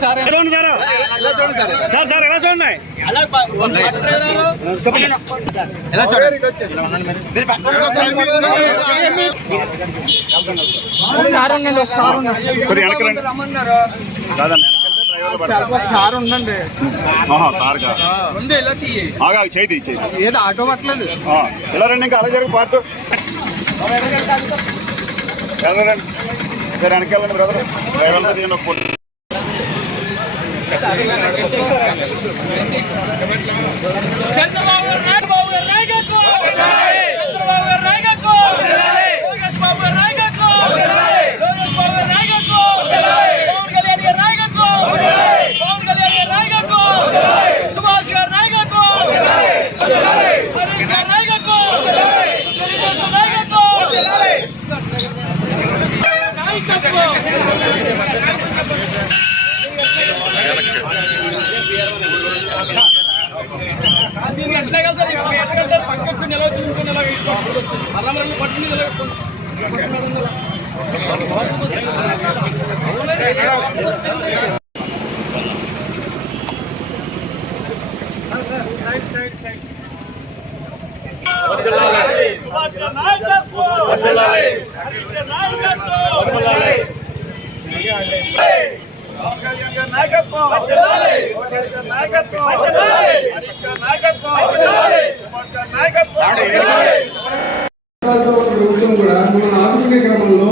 Sir ఎలా చూడండి sir ఉండండి చేయి ఏదో ఆటో పట్టలేదు ఇలా రండి ఇంకా అలా జరుగు పాటు వెళ్ళండి సరే వెనకెళ్ళండి బ్రదర్ దీనికి ఎట్లా కదా ఎట్లా పక్కన నిలవ చూసుకుని అలా పట్టుకుని కూడా మన ఆధునిక క్రమంలో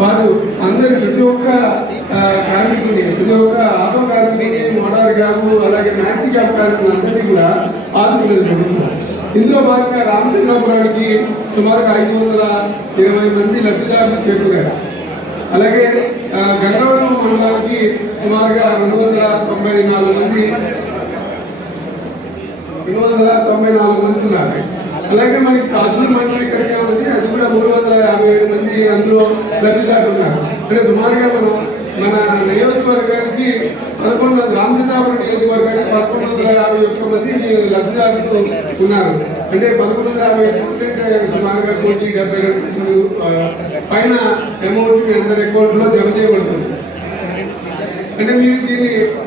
వారు అందరి ప్రతి ఒక్క కార్మికుని ప్రతి ఒక్క ఆటో కార్మికుని మోటార్ క్యాబ్ అలాగే మ్యాక్సీ క్యాబ్ కార్మికులు అందరినీ కూడా ఆదుకునేది ప్రభుత్వం. ఇందులో భాగంగా రామచంద్రపురానికి సుమారు 520 మంది లబ్ధిదారులు చేరుకున్నారు. అలాగే గంగవరం మండలానికి సుమారుగా 294 మంది ఉన్నారు. అలాగే మనకి కాజుల మండలి కట్టే ఉంది, అది కూడా 357 మంది అందులో లబ్ధిదారులు ఉన్నారు. అంటే సుమారుగా మన నియోజకవర్గానికి 1100 రామచంద్రాపురం నియోజకవర్గానికి 1151 మంది లబ్ధిదారులు ఉన్నారు. అంటే 1150 సుమారుగా 1,70,2 పైన అమౌంట్ మీ అందరి అకౌంట్లో జమ చేయబడుతుంది. అంటే మీరు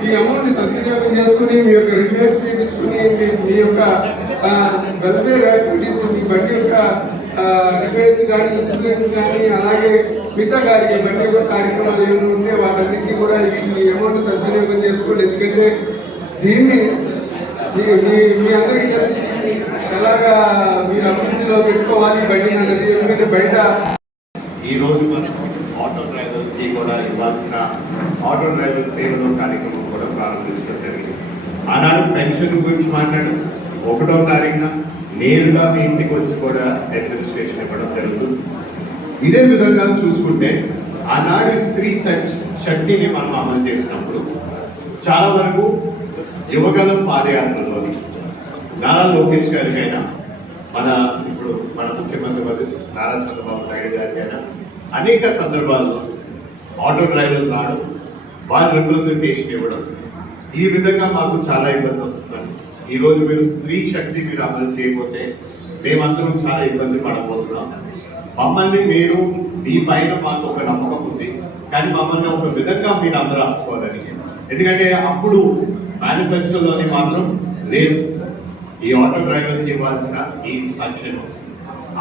ఈ అమౌంట్ని సద్వినియోగం చేసుకుని మీ యొక్క రిక్వెస్ట్ చేయించుకుని మీ యొక్క వెల్ఫేర్ యాక్టివిటీస్ మీ బండి యొక్క రిపేర్స్ కానీ ఇన్సూరెన్స్ కానీ అలాగే మిగతా బండి యొక్క కార్యక్రమాలు ఏమైనా ఉంటే వాటన్నింటినీ కూడా ఈ అమౌంట్ సద్వినియోగం చేసుకోండి. ఎందుకంటే దీన్ని మీ అందరికీ తెలిసి ఎలాగా మీరు అభివృద్ధిలో పెట్టుకోవాలి బండి అనేది. ఎందుకంటే బయట ఈరోజు మనం ఆటో డ్రైవర్కి కూడా ఇవ్వాల్సిన ఆటో డ్రైవర్ సేవలో కార్యక్రమం కూడా ప్రారంభించడం జరిగింది. ఆనాడు పెన్షన్ గురించి మాట్లాడడం 1వ తారీఖున నేరుగా మీ ఇంటికి వచ్చి కూడా అడ్మినిస్ట్రేషన్ ఇవ్వడం జరుగుతుంది. ఇదే విధంగా చూసుకుంటే ఆనాడు స్త్రీ శక్తిని మనం అమలు చేసినప్పుడు చాలా వరకు యువగలం పాదయాత్రలోని నారా లోకేష్ గారికైనా ఇప్పుడు మన ముఖ్యమంత్రి నారా చంద్రబాబు నాయుడు గారికైనా అనేక సందర్భాల్లో ఆటో డ్రైవర్లు రావడం, వాళ్ళ రిప్రజెంటేషన్ ఇవ్వడం, ఈ విధంగా మాకు చాలా ఇబ్బంది వస్తుందండి. ఈరోజు మీరు స్త్రీ శక్తి మీరు అమలు చేయకపోతే మేమందరం చాలా ఇబ్బంది పడబోతున్నాం. మమ్మల్ని మీరు మీ పైన మాకు ఒక నమ్మకం ఉంది, కానీ మమ్మల్ని ఒక విధంగా మీరు అందరూ ఆపుకోవాలని. ఎందుకంటే అప్పుడు మేనిఫెస్టోలోని మాత్రం లేదు ఈ ఆటో డ్రైవర్కి ఇవ్వాల్సిన ఈ సంక్షేమం.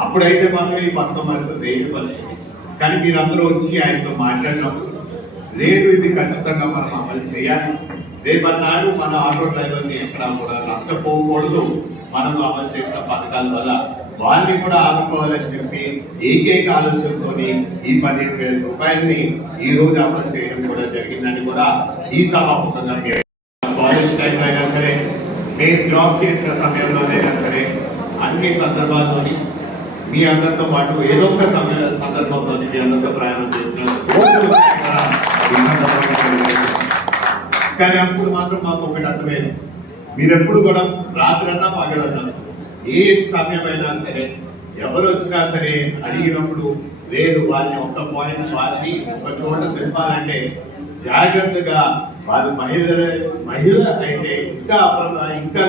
అప్పుడైతే మాత్రం ఈ పథకం అసలు లేని పరిస్థితి. కానీ మీరందరూ వచ్చి ఆయనతో మాట్లాడినప్పుడు లేదు ఇది ఖచ్చితంగా మనం అమలు చేయాలి, రేపన్నాడు మన ఆటో డ్రైవర్ని ఎక్కడా కూడా నష్టపోకూడదు, మనం అమలు చేసిన పథకాల వల్ల వాళ్ళని కూడా ఆదుకోవాలని చెప్పి ఏకైక ఆలోచనతో ఈ 15,000 రూపాయలని ఈ రోజు అమలు చేయడం కూడా జరిగిందని కూడా ఈ సభాముఖంగా కాలేజ్ టైంలో అయినా సరే, మేము జాబ్ చేసిన సమయంలోనైనా సరే, అన్ని సందర్భాల్లోని మీ అందరితో పాటు ఏదో ఒక సందర్భంతో మీ అందరితో ప్రయాణం చేసిన కానీ అప్పుడు మాత్రం మాకు ఒకటి అర్థమైంది, మీరెప్పుడు కూడా రాత్రన్నా పగలన్నా ఏ సమయమైనా సరే ఎవరు వచ్చినా సరే అడిగినప్పుడు లేదు వాళ్ళని ఒక్క పాయింట్ వాళ్ళని ఒక చోట చెప్పాలంటే జాగ్రత్తగా వాళ్ళు మహిళ అయితే ఇంకా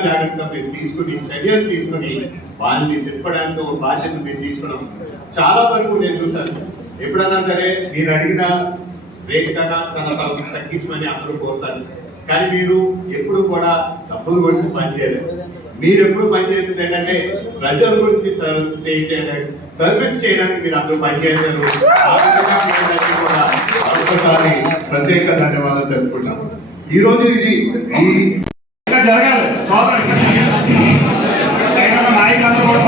జాగ్రత్తగా మీరు తీసుకుని చర్యలు తీసుకుని వాళ్ళని తిప్పడానికి ఒక బాధ్యత మీరు తీసుకోవడం చాలా వరకు నేను చూసాను. ఎప్పుడన్నా సరే మీరు అడిగిన రేట్ కన్నా తగ్గించమని అందరూ కోరుతారు, కానీ మీరు ఎప్పుడు కూడా డబ్బుల గురించి పనిచేయలేదు. మీరు ఎప్పుడు పనిచేసేది ఏంటంటే ప్రజల గురించి సర్వీస్ చేయడానికి మీరు అందరూ పనిచేశారు. ఆ విధంగా మీరందరికీ కూడా మరొకసారి ప్రత్యేక ధన్యవాదాలు తెలుపుకుంటాం. ఈ రోజు ఇది జరగాలి నాయకులందరూ కూడా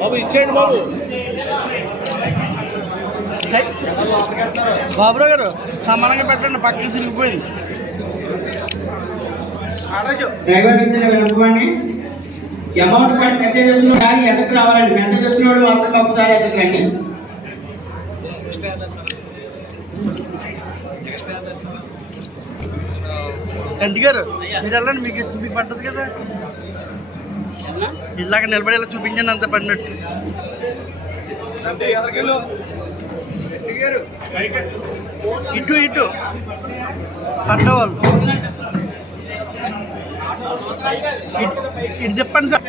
బాబు ఇచ్చేయండి బాబు. బాబురావు గారు సమానంగా పెట్టండి, పక్కన తిరిగిపోయింది. అమౌంట్ మెసేజ్ వచ్చిన కానీ ఎదుకు రావాలండి. మెసేజ్ వచ్చిన వాడు మాత్రం ఒకసారి ఎదుకండి. గంటి గారు మీరు వెళ్ళండి, మీకు పడ్డది కదా, ఇలాగ నిలబడి ఇలా చూపించండి అంత పడినట్టు. ఇటు ఇటు పడ్డవాళ్ళు ఇటు చెప్పండి సార్.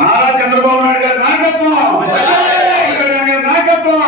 నారా చంద్రబాబు నాయుడు గారు నాయకత్వం, నాయకత్వం